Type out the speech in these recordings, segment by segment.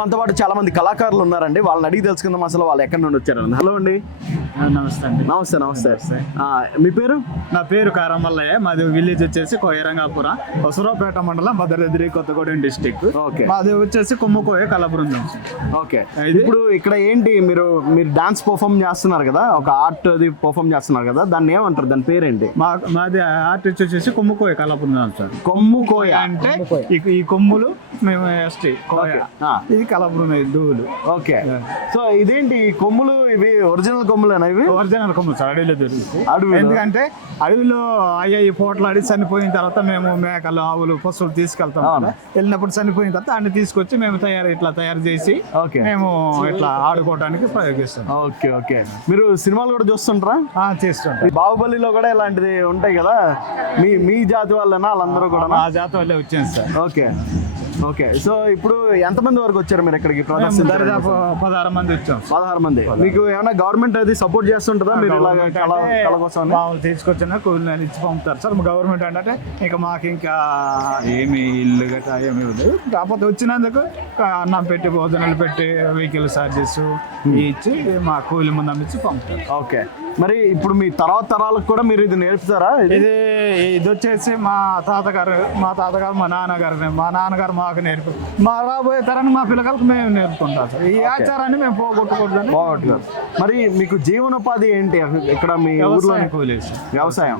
మనతో పాటు చాలా మంది కళాకారులు ఉన్నారండి. వాళ్ళని అడిగి తెలుసుకుందాం అసలు వాళ్ళు ఎక్కడి నుండి వచ్చారు. హలో అండి. నమస్తే అండి. నమస్తే. మీ పేరు? నా పేరు కారమల్లయ్య. మాది విలేజ్ వచ్చేసి కోయరంగాపుర, వసరావుపేట మండలం, భద్రాద్రి కొత్తగూడెం డిస్టిక్. ఓకే. మాది వచ్చేసి కొమ్ముకోయ కళ బృందం. ఓకే. ఇప్పుడు ఇక్కడ ఏంటి మీరు డాన్స్ పర్ఫామ్ చేస్తున్నారు కదా, ఒక ఆర్ట్ అది పర్ఫామ్ చేస్తున్నారు కదా, దాన్ని ఏమంటారు? దాని పేరేంటి? మాది ఆర్టిస్ట్ వచ్చేసి కొమ్ముకోయ కళ బృందం సార్. కొమ్ముకోయ అంటే ఈ కొమ్ములు మేము ఎస్టీ కోయ, ఇది కళ బృందం దూలు. ఓకే. సో ఇదేంటి కొమ్ములు? ఇవి ఒరిజినల్ కొమ్ములేనా? ఇవి ఒరిజినల్ కొమ్ములు సార్, అడవిలో దొరుకుతాయి. ఎందుకంటే అడవిలో అయ్యాయి పోట్లాడి చనిపోయిన తర్వాత మేము మేకలు, ఆవులు, పశువులు తీసుకెళ్తాం కదా. వెళ్ళినప్పుడు చనిపోయిన తర్వాత అన్ని తీసుకొచ్చి మేము తయారు చేసి మేము ఇట్లా ఆడుకోవడానికి ప్రయోగిస్తాం. ఓకే. మీరు సినిమాలు కూడా చూస్తుంటారా? చేస్తుంటాం. బాహుబలిలో కూడా ఇలాంటిది ఉంటాయి కదా. మీ జాతి వాళ్ళనా వాళ్ళందరూ కూడా? ఆ జాతి వాళ్ళే వచ్చింది సార్. ఓకే. సో ఇప్పుడు ఎంతమంది వరకు వచ్చారు మీరు ఇక్కడికి? దాదాపు 16 మంది వచ్చాం. 16 మంది. మీకు ఏమైనా గవర్నమెంట్ అది సపోర్ట్ చేస్తుంటుందా? మీరు కళ కోసం తీసుకొచ్చిన కూలీలు ఇచ్చి పంపుతారు సార్. గవర్నమెంట్ అంటే ఇక మాకు ఇంకా ఏమి ఇల్లు గట్రా ఏమి లేదు. కాకపోతే వచ్చినందుకు అన్నం పెట్టి, భోజనాలు పెట్టి, వెహికల్ చార్జెస్ ఇచ్చి మా కూలి ముందు ఇచ్చి పంపుతారు. ఓకే. మరి ఇప్పుడు మీ తర్వాత తరాలకు కూడా మీరు ఇది నేర్పుతారా? ఇది వచ్చేసి మా తాతగారు మా నాన్నగారు మాకు నేర్పు, మా రాబోయే తరాన్ని మా పిల్లలకు మేము నేర్పుకుంటాం సార్. ఈ ఆచారాన్ని మేము పోగొట్టకూడదు. మరి మీకు జీవనోపాధి ఏంటి ఇక్కడ మీ ఊర్లో? వ్యవసాయం.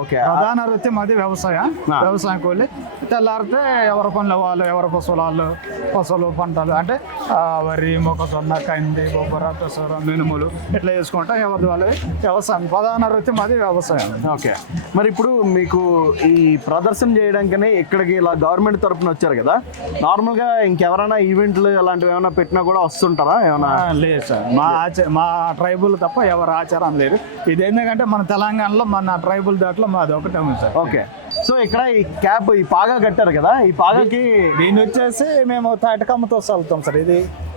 ఓకే. ప్రధాన వృత్తి మాది వ్యవసాయం కూలి. తెల్లారితే ఎవరి పనుల వాళ్ళు, ఎవరి పశువులు పంటలు అంటే వరి, మొక్కజొన్న, కంది, బొబ్బర, పెసర, మినుములు ఇట్లా వేసుకుంటాం. ఎవరి వాళ్ళు వ్యవసాయం. ప్రధాన వృత్తి మాది వ్యవసాయం. ఓకే. మరి ఇప్పుడు మీకు ఈ ప్రదర్శన చేయడానికనే ఇక్కడికి ఇలా గవర్నమెంట్ తరఫున వచ్చారు కదా, నార్మల్ గా ఇంకెవరైనా ఈవెంట్లు అలాంటివి ఏమైనా పెట్టినా కూడా వస్తుంటారా? ఏమైనా? లేదు సార్, మా ట్రైబుల్ తప్ప ఎవరు ఆచారం లేదు. ఇది ఎందుకంటే మన తెలంగాణలో మన ట్రైబుల్ దాంట్లో మాది ఒకటే ఉంది సార్. ఓకే. సో ఇక్కడ ఈ క్యాప్, ఈ పాగా కట్టారు కదా, ఈ పాగాకి దీని వచ్చేసి మేము తాటికమ్మతో చల్లుతాం సార్.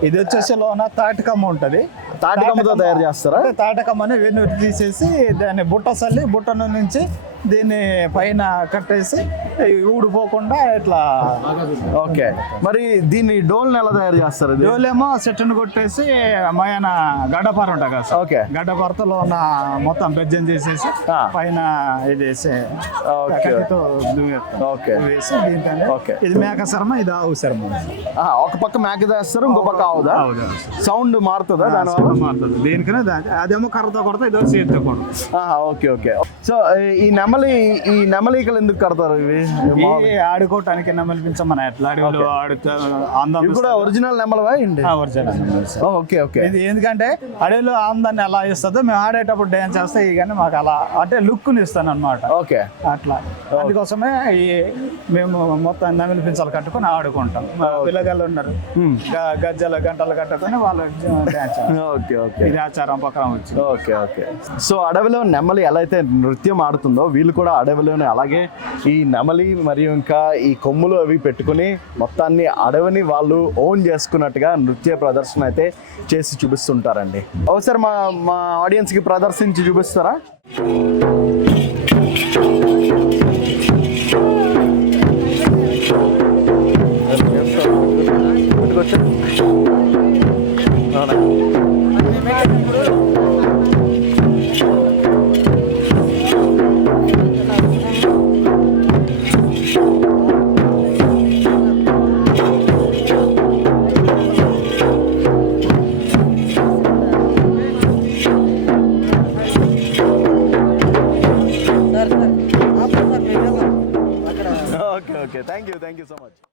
ఇది వచ్చేసి లోన తాటికమ్మ ఉంటుంది. తాటికమ్మతో తయారు చేస్తారా? తాటికమ్మని వెన్ను తీసేసి దాన్ని బుట్ట చల్లి, బుట్ట నుంచి దీన్ని పైన కట్టేసి ఊడిపోకుండా ఇట్లా. ఓకే. మరి దీన్ని డోల్ని ఎలా తయారు చేస్తారు? డోల్ ఏమో చెట్టును కొట్టేసి మన గడ్డపార ఉంటుంది కదా సార్. ఓకే. గడ్డపారతో ఉన్న మొత్తం బెజ్జం చేసేసి పైన ఇది వేసి వేసి దీంట్లో ఇది మేక శర్మ, ఇది ఆవు శర్మ. ఒక పక్క మేక చేస్తారు, ఇంకో పక్క ఆవుదా? సౌండ్ మారుతుందా? దానివల్ల మారుతుంది. దేనికైనా అదేమో కర్రతో కొడతా, ఇదో చేతితో కొడతా. ఓకే. సో ఈ నెమలికలు ఎందుకు కడతారు? ఇవి ఆడుకోవటానికి నెమలిపించమని ఎట్లా అడవిలో ఆడుతా. ఇవి కూడా ఒరిజినల్ నెమలవా? ఓకే. ఇది ఎందుకంటే అడవిలో ఆనందాన్ని ఎలా ఇస్తుందో మేము ఆడేటప్పుడు డ్యాన్స్ చేస్తే కానీ మాకు అలా అంటే లుక్ని ఇస్తాను అనమాట. ఓకే. అట్లా అందుకోసమే మేము మొత్తం నెమలిపించాలి కట్టుకొని ఆడుకుంటాం. పిల్లగాళ్ళు ఉన్నారు, గజ్జలు గంటలు కట్టుకొని వాళ్ళు డ్యాన్స్. ఇది ఆచారం పక్కన వచ్చి. ఓకే. సో అడవిలో నెమలి ఎలా అయితే నృత్యం ఆడుతుందో, వీళ్ళు కూడా అడవిలోనే అలాగే ఈ నెమలి మరియు ఇంకా ఈ కొమ్ములు అవి పెట్టుకుని మొత్తాన్ని అడవిని వాళ్ళు ఓన్ చేసుకున్నట్టుగా నృత్య ప్రదర్శన అయితే చేసి చూపిస్తుంటారండి. ఒకసారి మా ఆడియన్స్కి ప్రదర్శించి చూపిస్తారా? Okay. Thank you so much.